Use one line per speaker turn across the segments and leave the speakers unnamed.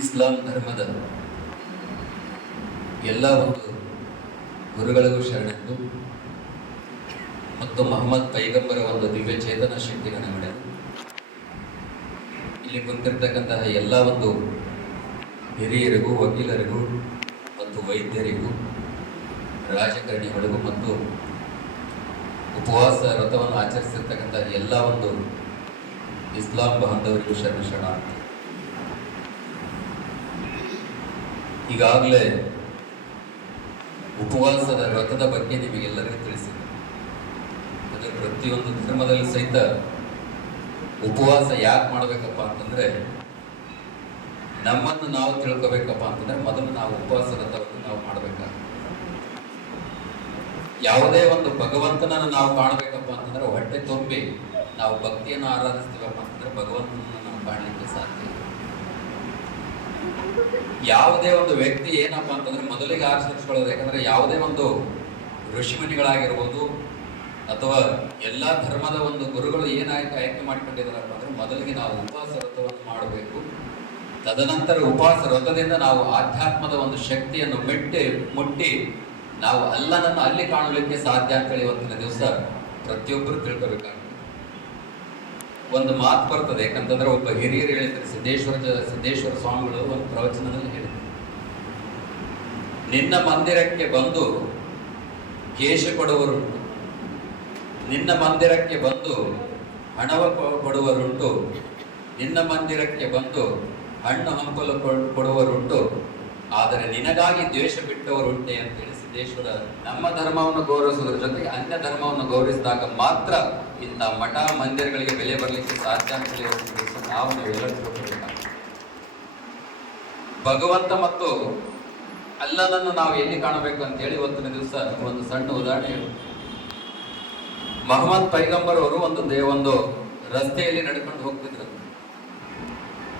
ಇಸ್ಲಾಂ ಧರ್ಮದ ಎಲ್ಲ ಒಂದು ಗುರುಗಳಿಗೂ ಶರಣೆಂದು ಮತ್ತು ಮೊಹಮ್ಮದ್ ಪೈಗಂಬರ ಒಂದು ದಿವ್ಯ ಚೇತನ ಶಕ್ತಿ ನನಗಡೆ ಇಲ್ಲಿ ಕುಂತಿರ್ತಕ್ಕಂತಹ ಎಲ್ಲ ಒಂದು ಹಿರಿಯರಿಗೂ, ವಕೀಲರಿಗೂ ಮತ್ತು ವೈದ್ಯರಿಗೂ, ರಾಜಕಾರಣಿಗಳಿಗೂ ಮತ್ತು ಉಪವಾಸ, ವ್ರತವನ್ನು ಆಚರಿಸಿರ್ತಕ್ಕಂತಹ ಎಲ್ಲ ಒಂದು ಇಸ್ಲಾಂ ಬಾಂಧವರಿಗೂ ಶರಣ ಶರಣಾರ್ಥಿ. ಈಗಾಗಲೇ ಉಪವಾಸದ ವ್ರತದ ಬಗ್ಗೆ ನಿಮಗೆಲ್ಲರಿಗೂ ತಿಳಿಸಿದೆ ಅದು ಪ್ರತಿಯೊಂದು ಧರ್ಮದಲ್ಲಿ ಸಹಿತ ಉಪವಾಸ ಯಾಕೆ ಮಾಡಬೇಕಪ್ಪ ಅಂತಂದ್ರೆ, ನಮ್ಮನ್ನು ನಾವು ತಿಳ್ಕೊಬೇಕಪ್ಪ ಅಂತಂದ್ರೆ ಮೊದಲು ನಾವು ಉಪವಾಸ ವ್ರತವನ್ನು ನಾವು ಮಾಡಬೇಕಾಗುತ್ತೆ ಯಾವುದೇ ಒಂದು ಭಗವಂತನನ್ನು ನಾವು ಕಾಣಬೇಕಪ್ಪ ಅಂತಂದ್ರೆ ಹೊಟ್ಟೆ ತುಂಬಿ ನಾವು ಭಕ್ತಿಯನ್ನು ಆರಾಧಿಸ್ತೀವಪ್ಪ ಅಂತಂದ್ರೆ ಭಗವಂತನನ್ನು ನಾವು ಕಾಣಲಿಕ್ಕೆ. ಯಾವುದೇ ಒಂದು ವ್ಯಕ್ತಿ ಏನಪ್ಪ ಅಂತಂದ್ರೆ ಮೊದಲಿಗೆ ಆಚರಿಸ್ಕೊಳ್ಳೋದು ಯಾಕಂದ್ರೆ ಯಾವುದೇ ಒಂದು ಋಷಿಮುನಿಗಳಾಗಿರ್ಬೋದು ಅಥವಾ ಎಲ್ಲ ಧರ್ಮದ ಒಂದು ಗುರುಗಳು ಏನಾಯ್ತು ಆಯ್ಕೆ ಮಾಡಿಕೊಂಡಿದ್ದಾರಪ್ಪ ಅಂದ್ರೆ ಮೊದಲಿಗೆ ನಾವು ಉಪವಾಸ ವ್ರತವನ್ನು ಮಾಡಬೇಕು. ತದನಂತರ ಉಪವಾಸ ವ್ರತದಿಂದ ನಾವು ಆಧ್ಯಾತ್ಮದ ಒಂದು ಶಕ್ತಿಯನ್ನು ಮೆಟ್ಟಿ, ಮುಟ್ಟಿ ನಾವು ಅಲ್ಲನನ್ನು ಅಲ್ಲಿ ಕಾಣಲಿಕ್ಕೆ ಸಾಧ್ಯ ಅಂತೇಳಿ ಇವತ್ತಿನ ದಿವಸ ಪ್ರತಿಯೊಬ್ಬರು ತಿಳ್ಕೋಬೇಕಾಗ್ತದೆ. ಒಂದು ಮಾತು ಬರ್ತದೆ. ಯಾಕಂತಂದ್ರೆ ಒಬ್ಬ ಹಿರಿಯರು ಹೇಳಿದ್ರು, ಸಿದ್ದೇಶ್ವರ ಸಿದ್ದೇಶ್ವರ ಸ್ವಾಮಿಗಳು ಒಂದು ಪ್ರವಚನದಲ್ಲಿ ಹೇಳಿದ್ರು. ನಿನ್ನ ಮಂದಿರಕ್ಕೆ ಬಂದು ಕೇಶ ಕೊಡುವರುಂಟು ನಿನ್ನ ಮಂದಿರಕ್ಕೆ ಬಂದು ಹಣವ ಕೊಡುವರುಂಟು ನಿನ್ನ ಮಂದಿರಕ್ಕೆ ಬಂದು ಹಣ್ಣು ಹಂಪಲು ಕೊಡುವರುಂಟು ಆದರೆ ನಿನಗಾಗಿ ದ್ವೇಷ ಬಿಟ್ಟವರುಂಟೆ ಅಂತೇಳಿ ಸಿದ್ದೇಶ್ವರ ನಮ್ಮ ಧರ್ಮವನ್ನು ಗೌರವಿಸುವುದರ ಜೊತೆಗೆ ಅನ್ಯ ಧರ್ಮವನ್ನು ಗೌರವಿಸಿದಾಗ ಮಾತ್ರ ಇಂಥ ಮಠ ಮಂದಿರಗಳಿಗೆ ಬೆಲೆ ಬರಲಿಕ್ಕೆ ಸಾಧ್ಯ ಅಂತ ನಾವು ಭಗವಂತ ಮತ್ತು ಅಲ್ಲದನ್ನು ನಾವು ಎಲ್ಲಿ ಕಾಣಬೇಕು ಅಂತ ಹೇಳಿ ಇವತ್ತಿನ ದಿವಸ ಒಂದು ಸಣ್ಣ ಉದಾಹರಣೆ ಮಹಮ್ಮದ್ ಪೈಗಂಬರ್ ಅವರು ಒಂದು ದೇ, ಒಂದು ರಸ್ತೆಯಲ್ಲಿ ನಡ್ಕೊಂಡು ಹೋಗ್ತಿದ್ರು.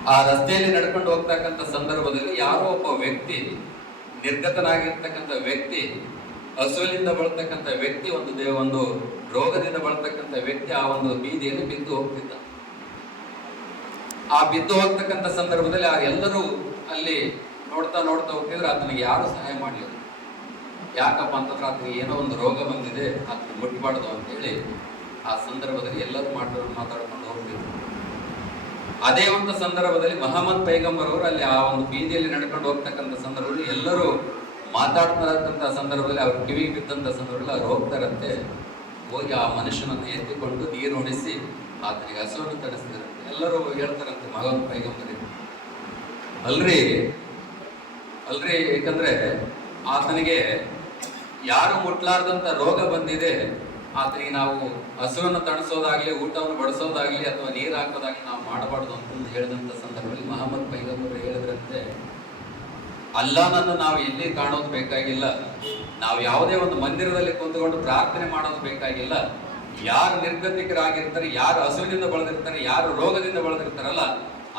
ಆ ರಸ್ತೆಯಲ್ಲಿ ನಡ್ಕೊಂಡು ಹೋಗ್ತಕ್ಕಂಥ ಸಂದರ್ಭದಲ್ಲಿ ಯಾರೋ ಒಬ್ಬ ವ್ಯಕ್ತಿ ನಿರ್ಗತನಾಗಿರ್ತಕ್ಕಂಥ ವ್ಯಕ್ತಿ, ಹಸುವಿನಿಂದ ಬಳತಕ್ಕಂಥ ವ್ಯಕ್ತಿ, ಒಂದು ದೇವ ಒಂದು ರೋಗದಿಂದ ಬಳತಕ್ಕಂಥ ವ್ಯಕ್ತಿ ಆ ಒಂದು ಬೀದಿಯಲ್ಲಿ ಬಿದ್ದು ಹೋಗ್ತಿದ್ದ. ಆ ಬಿದ್ದು ಹೋಗ್ತಕ್ಕಂಥ ಸಂದರ್ಭದಲ್ಲಿ ಆ ಎಲ್ಲರೂ ಅಲ್ಲಿ ನೋಡ್ತಾ ನೋಡ್ತಾ ಹೋಗ್ತಿದ್ರೆ, ಆತನಿಗೆ ಯಾರು ಸಹಾಯ ಮಾಡಲಿಲ್ಲ. ಯಾಕಪ್ಪ ಅಂತಂದ್ರೆ ಆತನಿಗೆ ಏನೋ ಒಂದು ರೋಗ ಬಂದಿದೆ ಆತನ ಮುಟ್ಬಾರ್ದು ಅಂತೇಳಿ ಆ ಸಂದರ್ಭದಲ್ಲಿ ಎಲ್ಲರೂ ಮಾತಾಡ, ಮಾತಾಡ್ಕೊಂಡು ಹೋಗ್ತಿದ್ರು. ಅದೇ ಒಂದು ಸಂದರ್ಭದಲ್ಲಿ ಮಹಮ್ಮದ್ ಪೈಗಂಬರ್ ಅವರು ಅಲ್ಲಿ ಆ ಒಂದು ಬೀದಿಯಲ್ಲಿ ನಡ್ಕೊಂಡು ಹೋಗ್ತಕ್ಕಂಥ ಸಂದರ್ಭದಲ್ಲಿ ಎಲ್ಲರೂ ಮಾತಾಡ್ತಾ ಸಂದರ್ಭದಲ್ಲಿ ಅವ್ರು ಕಿವಿಗೆ ಬಿದ್ದಂಥ ಸಂದರ್ಭದಲ್ಲಿ ಅವ್ರು ಹೋಗ್ತಾರಂತೆ. ಹೋಗಿ ಆ ಮನುಷ್ಯನನ್ನು ಎತ್ತಿಕೊಂಡು ನೀರು ಉಣಿಸಿ ಆತನಿಗೆ ಹಸುವನ್ನು ತಡಿಸಿದ್ರು ಎಲ್ಲರೂ ಹೇಳ್ತಾರಂತೆ ಮಹಮ್ಮದ್ ಪೈಗಂಬರಿಗೆ ಅಲ್ರಿ ಅಲ್ರಿ ಯಾಕಂದ್ರೆ ಆತನಿಗೆ ಯಾರು ಮುಟ್ಲಾರ್ದಂಥ ರೋಗ ಬಂದಿದೆ ಆತನಿಗೆ ನಾವು ಹಸುವನ್ನು ತಣಿಸೋದಾಗ್ಲಿ, ಊಟವನ್ನು ಬಡಿಸೋದಾಗ್ಲಿ ಅಥವಾ ನೀರು ಹಾಕೋದಾಗ್ಲಿ ನಾವು ಮಾಡಬಾರ್ದು ಅಂತಂದು ಹೇಳಿದಂತ ಸಂದರ್ಭದಲ್ಲಿ ಮಹಮ್ಮದ್ ಪೈಗಂಬರು ಹೇಳಿದ್ರಂತೆ ಅಲ್ಲಾನನ್ನು ನಾವು ಎಲ್ಲಿ ಕಾಣೋದು ಬೇಕಾಗಿಲ್ಲ. ನಾವು ಯಾವುದೇ ಒಂದು ಮಂದಿರದಲ್ಲಿ ಕುಂತುಕೊಂಡು ಪ್ರಾರ್ಥನೆ ಮಾಡೋದು ಬೇಕಾಗಿಲ್ಲ. ಯಾರು ನಿರ್ಗತಿಕರಾಗಿರ್ತಾರೆ, ಯಾರು ಹಸುವಿನಿಂದ ಬಳದಿರ್ತಾರೆ, ಯಾರು ರೋಗದಿಂದ ಬಳದಿರ್ತಾರಲ್ಲ,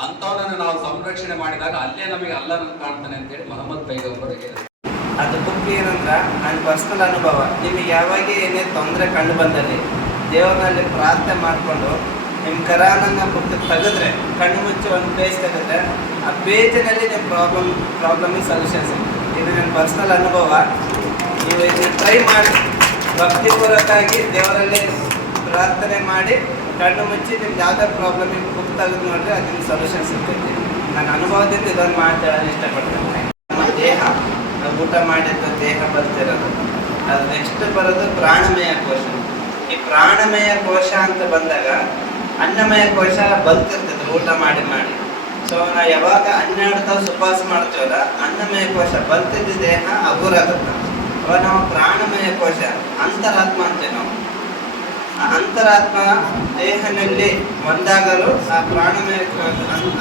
ಅಂಥವನನ್ನು ನಾವು ಸಂರಕ್ಷಣೆ ಮಾಡಿದಾಗ ಅಲ್ಲೇ ನಮಗೆ ಅಲ್ಲನನ್ನು ಕಾಣ್ತಾನೆ ಅಂತೇಳಿ ಮಹಮ್ಮದ್ ಪೈಗಂಬರು ಹೇಳಿದ್ರು.
ಏನಂದ್ರ ನನ್ನ ಪರ್ಸನಲ್ ಅನುಭವ. ನಿಮಗೆ ಯಾವಾಗ ಏನೇ ತೊಂದರೆ ಕಂಡು ಬಂದಲ್ಲಿ ದೇವರಲ್ಲಿ ಪ್ರಾರ್ಥನೆ ಮಾಡಿಕೊಂಡು ನಿಮ್ಮ ಕರಾನನ್ನ ಬುಕ್ ತೆಗೆದ್ರೆ, ಕಣ್ಣು ಮುಚ್ಚಿ ಒಂದು ಪೇಜ್ ತೆಗೆದ್ರೆ ಆ ಪೇಜಿನಲ್ಲಿ ನಿಮ್ಮ ಪ್ರಾಬ್ಲಮ್ ಪ್ರಾಬ್ಲಮಿಗೆ ಸೊಲ್ಯೂಷನ್ಸ್ ಇದು ನನ್ನ ಪರ್ಸನಲ್ ಅನುಭವ. ನೀವು ಇದನ್ನ ಟ್ರೈ ಮಾಡಿ. ಭಕ್ತಿಪೂರ್ವಕವಾಗಿ ದೇವರಲ್ಲಿ ಪ್ರಾರ್ಥನೆ ಮಾಡಿ, ಕಣ್ಣು ಮುಚ್ಚಿ ನಿಮ್ಗೆ ಯಾವ್ದಾದ್ರು ಪ್ರಾಬ್ಲಮ್ ಬುಕ್ ತೆಗೆದು ನೋಡಿದ್ರೆ ಅದಕ್ಕೆ ಸೊಲ್ಯೂಷನ್ ಸಿಗ್ತೈತಿ. ನನ್ನ ಅನುಭವದಿಂದ ಇದನ್ನು ಮಾತಾಡೋದು ಇಷ್ಟಪಡ್ತೇನೆ. ಊಟ ಮಾಡಿದ್ದು ದೇಹ ಬರ್ತಿರೋದು. ಅದು ನೆಕ್ಸ್ಟ್ ಬರೋದು ಪ್ರಾಣಮಯ ಕೋಶ. ಈ ಪ್ರಾಣಮಯ ಕೋಶ ಅಂತ ಬಂದಾಗ ಅನ್ನಮಯ ಕೋಶ ಬಲ್ತಿರ್ತದೆ ಊಟ ಮಾಡಿ ಮಾಡಿ. ಸೊ ನಾವು ಯಾವಾಗ ಹನ್ನೆರಡು ತಾಸು ಉಪವಾಸ ಮಾಡ್ತೀವಲ್ಲ, ಅನ್ನಮಯ ಕೋಶ ಬಲ್ತಿದ್ದ ದೇಹ ಹಗುರ ಅವಾಗ ನಾವು ಪ್ರಾಣಮಯ ಕೋಶ, ಅಂತರಾತ್ಮ ಅಂತೀವಿ ನಾವು. ಅಂತರಾತ್ಮ ದೇಹದಲ್ಲಿ ಒಂದಾಗಲು ಆ ಪ್ರಾಣಮಯ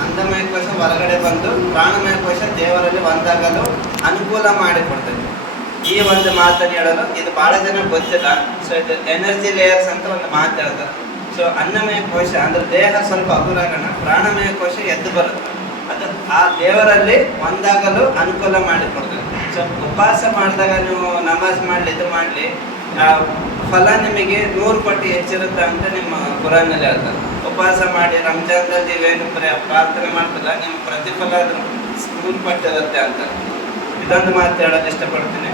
ಅಂದಮಯ ಕೋಶ ಹೊರಗಡೆ ಬಂದು ಪ್ರಾಣಮಯ ಕೋಶ ದೇವರಲ್ಲಿ ಒಂದಾಗಲು ಅನುಕೂಲ ಮಾಡಿಕೊಡ್ತದೆ. ಈ ಒಂದು ಮಾತನ್ನು ಹೇಳಲು ಇದು ಬಹಳ ಜನ ಗೊತ್ತಿಲ್ಲ. ಸೊ ಇದು ಎನರ್ಜಿ ಲೇಯರ್ಸ್ ಅಂತ ಒಂದು ಮಾತು ಹೇಳ್ತಾರೆ. ಸೊ ಅನ್ನಮಯ ಕೋಶ ಅಂದ್ರೆ ದೇಹ ಸ್ವಲ್ಪ ಅಗುರಾಗಣ ಪ್ರಾಣಮಯ ಕೋಶ ಎದ್ದು ಬರುತ್ತೆ. ಅದು ಆ ದೇವರಲ್ಲಿ ಒಂದಾಗಲು ಅನುಕೂಲ ಮಾಡಿಕೊಡ್ತದೆ. ಸೊ ಉಪವಾಸ ಮಾಡಿದಾಗ ನೀವು ನಮಾಜ್ ಮಾಡಲಿ, ಇದು ಮಾಡಲಿ ಫಲ ನಿಮಗೆ ನೂರು ಪಟ್ಟು ಹೆಚ್ಚಿರುತ್ತೆ ಅಂತ ನಿಮ್ಮ ಕುರಾನಲ್ಲಿ ಹೇಳ್ತಾರೆ. ಉಪವಾಸ ಮಾಡಿ ರಂಜಾನ್ದಲ್ಲಿ ಏನು ಪ್ರ- ಪ್ರಾರ್ಥನೆ ಮಾಡ್ತಲ್ಲ, ನಿಮ್ಮ ಪ್ರತಿಫಲ ಅದ್ರ ಪಟ್ಟಿ ಇರುತ್ತೆ ಅಂತ. ಇದೊಂದು ಮಾತು ಹೇಳೋದು ಇಷ್ಟಪಡ್ತೀನಿ.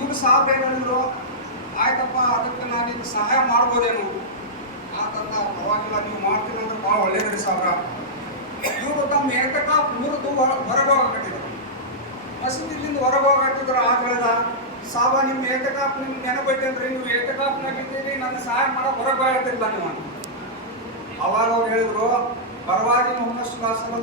ಇವ್ರು ಸಾಹೇಬ್ ಏನಂದ್ರು, ಆಯ್ತಪ್ಪ, ಅದಕ್ಕೆ ನಾನು ನಿಮ್ಗೆ ಸಹಾಯ ಮಾಡ್ಬೋದೇನು? ಆತಂತ ಪರವಾಗಿಲ್ಲ, ನೀವು ಮಾಡ್ತೀನಿ ಅಂದ್ರೆ ಭಾಳ ಒಳ್ಳೇದ್ರಿ ಸಾಬ್ರ ಇವರು ತಮ್ಮ ಏಕತಾ ಮುರಿದು ಹೊರಗೆ ಹೋಗಕತ್ತಿದ್ರು. ಮಸೀದಿಲಿಂದ ಹೊರಗೆ ಹೋಗಕತ್ತಿದ್ರು ಆ ಸಾಬ ನಿಮ್ಮ ಏಕಕಾಪ್ ನಿಮ್ಗೆ ಅಂದ್ರೆ ನೀವು ಏಕಕಾಪ್ನಾಗಿದ್ದೀರಿ ನನ್ನ ಸಹಾಯ ಮಾಡೋ ಹೊರಗೆ ಹೋಗತ್ತಿಲ್ಲ ನೀವು. ಅವಾಗ ಅವ್ರು ಹೇಳಿದ್ರು ಪರವಾಗಿ ಮೊಹಮ್ಮದ್ ಸುಲ್ಲಾಸನ